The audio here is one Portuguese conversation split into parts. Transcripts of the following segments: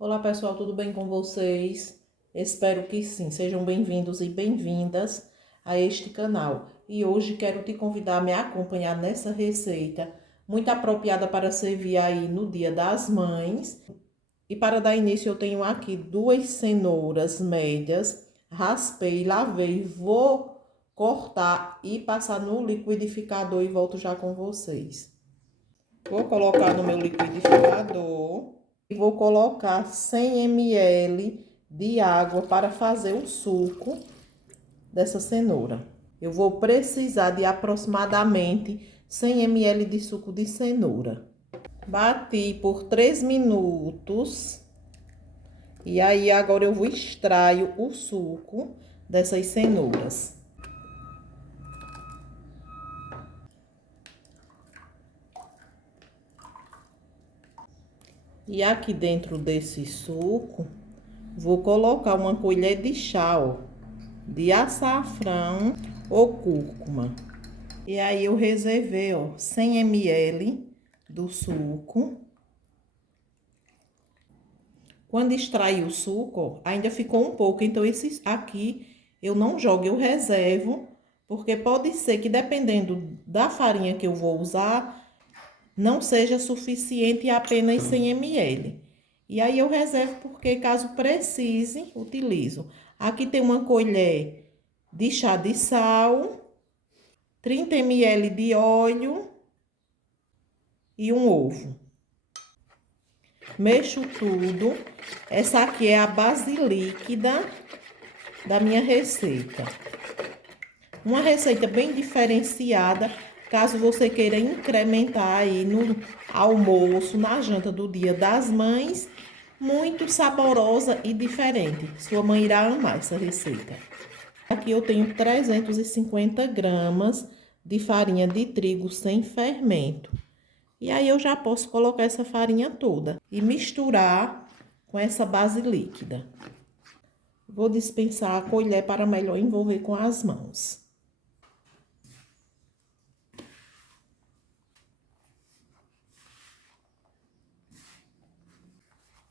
Olá pessoal, tudo bem com vocês? Espero que sim. Sejam bem-vindos e bem-vindas a este canal. E hoje quero te convidar a me acompanhar nessa receita muito apropriada para servir aí no Dia das Mães. E para dar início eu tenho aqui 2 cenouras médias, raspei, lavei, vou cortar e passar no liquidificador e volto já com vocês. Vou colocar no meu liquidificador. E vou colocar 100 ml de água para fazer o suco dessa cenoura. Eu vou precisar de aproximadamente 100 ml de suco de cenoura. Bati por 3 minutos. E aí agora eu vou extrair o suco dessas cenouras. E aqui dentro desse suco, vou colocar uma colher de chá, ó, de açafrão ou cúrcuma. E aí eu reservei, ó, 100 ml do suco. Quando extrair o suco, ó, ainda ficou um pouco, então esse aqui eu não jogo, eu reservo, porque pode ser que dependendo da farinha que eu vou usar, não seja suficiente apenas 100 ml. E aí eu reservo porque caso precise, utilizo. Aqui tem uma colher de chá de sal, 30 ml de óleo e um ovo. Mexo tudo. Essa aqui é a base líquida da minha receita. Uma receita bem diferenciada, caso você queira incrementar aí no almoço, na janta do Dia das Mães, muito saborosa e diferente. Sua mãe irá amar essa receita. Aqui eu tenho 350 gramas de farinha de trigo sem fermento. E aí eu já posso colocar essa farinha toda e misturar com essa base líquida. Vou dispensar a colher para melhor envolver com as mãos.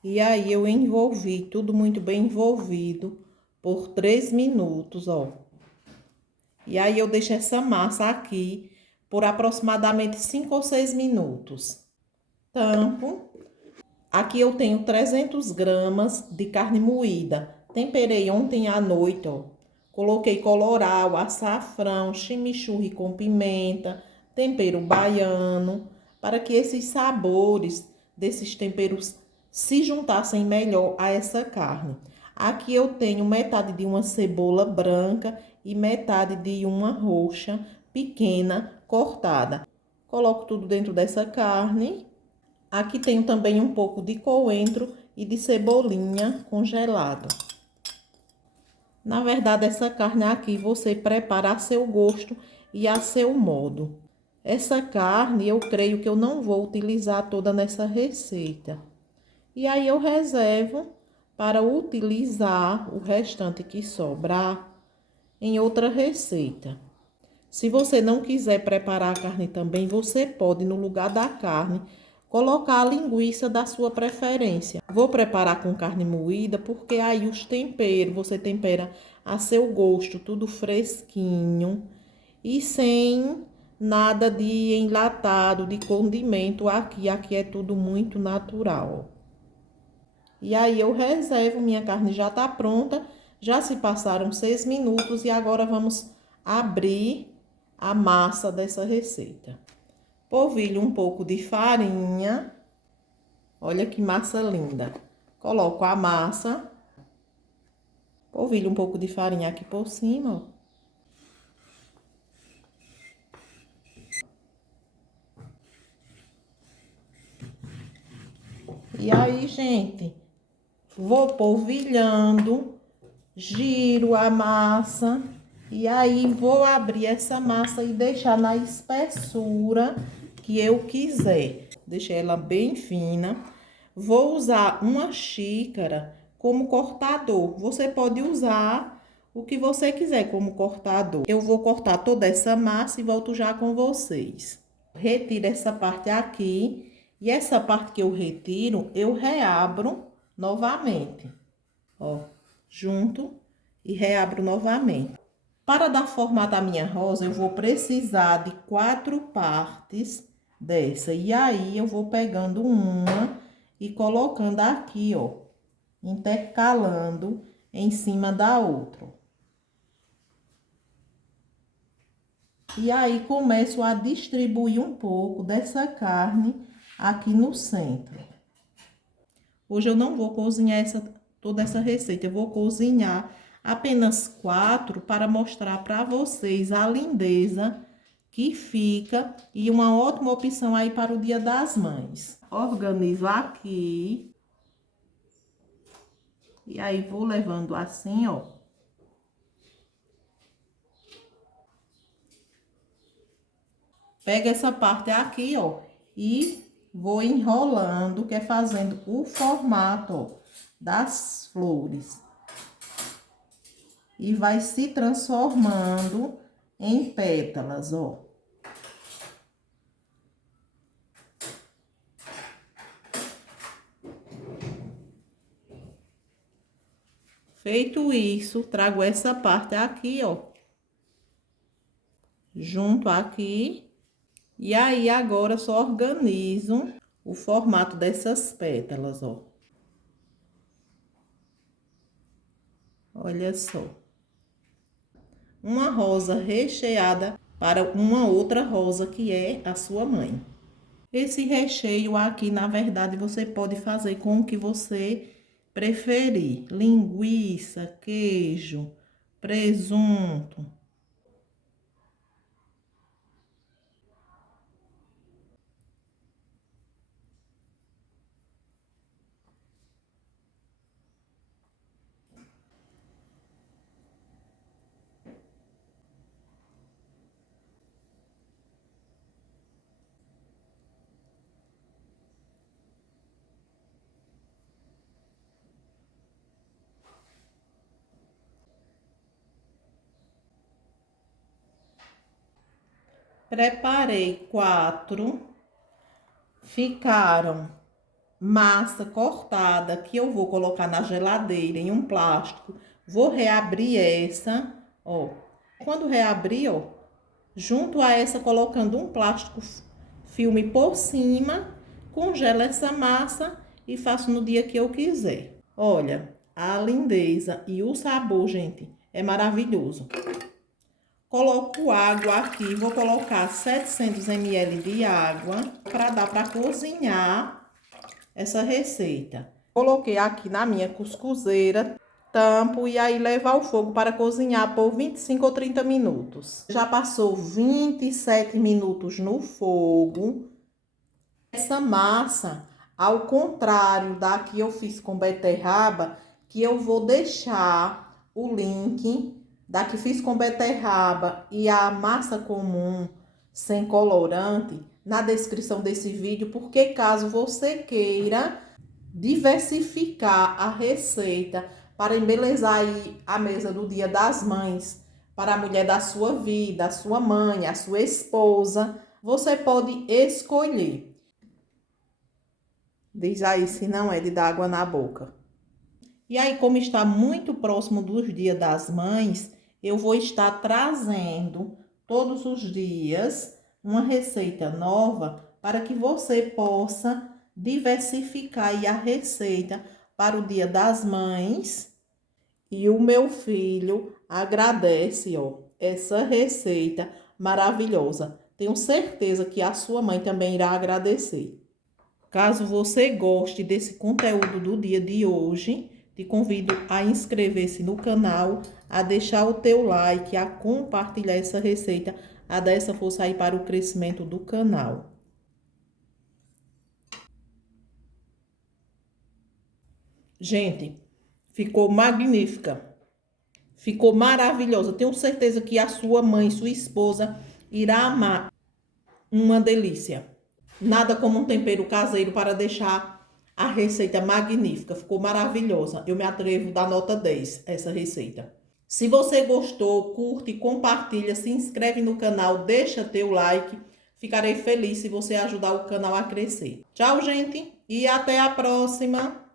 E aí eu envolvi tudo muito bem envolvido por 3 minutos, ó. E aí eu deixo essa massa aqui por aproximadamente 5 ou 6 minutos. Tampo. Aqui eu tenho 300 gramas de carne moída. Temperei ontem à noite, ó. Coloquei colorau, açafrão, chimichurri com pimenta, tempero baiano, para que esses sabores desses temperos se juntassem melhor a essa carne. Aqui eu tenho metade de uma cebola branca e metade de uma roxa pequena cortada. Coloco tudo dentro dessa carne. Aqui tenho também um pouco de coentro e de cebolinha congelado. Na verdade, essa carne aqui você prepara a seu gosto e a seu modo. Essa carne eu creio que eu não vou utilizar toda nessa receita. E aí eu reservo para utilizar o restante que sobrar em outra receita. Se você não quiser preparar a carne também, você pode, no lugar da carne, colocar a linguiça da sua preferência. Vou preparar com carne moída, porque aí os temperos, você tempera a seu gosto, tudo fresquinho e sem nada de enlatado, de condimento aqui. Aqui é tudo muito natural. E aí eu reservo, minha carne já tá pronta, já se passaram 6 minutos e agora vamos abrir a massa dessa receita. Polvilho um pouco de farinha. Olha que massa linda. Coloco a massa. Polvilho um pouco de farinha aqui por cima, ó. E aí, gente, vou polvilhando, giro a massa. E aí, vou abrir essa massa e deixar na espessura que eu quiser. Deixei ela bem fina. Vou usar uma xícara como cortador. Você pode usar o que você quiser como cortador. Eu vou cortar toda essa massa e volto já com vocês. Retiro essa parte aqui. E essa parte que eu retiro, eu reabro novamente. Ó, junto e reabro novamente. Para dar formato à minha rosa, eu vou precisar de 4 partes dessa. E aí, eu vou pegando uma e colocando aqui, ó, intercalando em cima da outra. E aí, começo a distribuir um pouco dessa carne aqui no centro. Hoje eu não vou cozinhar toda essa receita, eu vou cozinhar apenas 4 para mostrar para vocês a lindeza que fica e uma ótima opção aí para o Dia das Mães. Organizo aqui. E aí, vou levando assim, ó. Pega essa parte aqui, ó, e vou enrolando, que é fazendo o formato, ó, das flores. E vai se transformando em pétalas, ó. Feito isso, trago essa parte aqui, ó, junto aqui. E aí, agora, só organizo o formato dessas pétalas, ó. Olha só. Uma rosa recheada para uma outra rosa, que é a sua mãe. Esse recheio aqui, na verdade, você pode fazer com o que você preferir. Linguiça, queijo, presunto. Preparei 4. Ficaram massa cortada que eu vou colocar na geladeira em um plástico. Vou reabrir essa, ó. Quando reabrir, ó, junto a essa, colocando um plástico filme por cima, congelo essa massa e faço no dia que eu quiser. Olha, a lindeza e o sabor, gente, é maravilhoso. Coloco água aqui, vou colocar 700 ml de água para dar para cozinhar essa receita. Coloquei aqui na minha cuscuzeira, tampo e aí levo ao fogo para cozinhar por 25 ou 30 minutos. Já passou 27 minutos no fogo. Essa massa, ao contrário da que eu fiz com beterraba, que eu vou deixar o link da que fiz com beterraba e a massa comum sem colorante na descrição desse vídeo, porque caso você queira diversificar a receita para embelezar aí a mesa do Dia das Mães para a mulher da sua vida, a sua mãe, a sua esposa, você pode escolher. Diz aí se não é de dar água na boca. E aí, como está muito próximo dos Dias das Mães, eu vou estar trazendo todos os dias uma receita nova para que você possa diversificar aí a receita para o Dia das Mães. E o meu filho agradece, ó, essa receita maravilhosa. Tenho certeza que a sua mãe também irá agradecer. Caso você goste desse conteúdo do dia de hoje, te convido a inscrever-se no canal, a deixar o teu like, a compartilhar essa receita, a dar essa força aí para o crescimento do canal. Gente, ficou magnífica. Ficou maravilhosa. Tenho certeza que a sua mãe, sua esposa, irá amar. Uma delícia. Nada como um tempero caseiro para deixar a receita magnífica. Ficou maravilhosa. Eu me atrevo a dar nota 10 essa receita. Se você gostou, curte, compartilha, se inscreve no canal, deixa teu like. Ficarei feliz se você ajudar o canal a crescer. Tchau, gente, e até a próxima.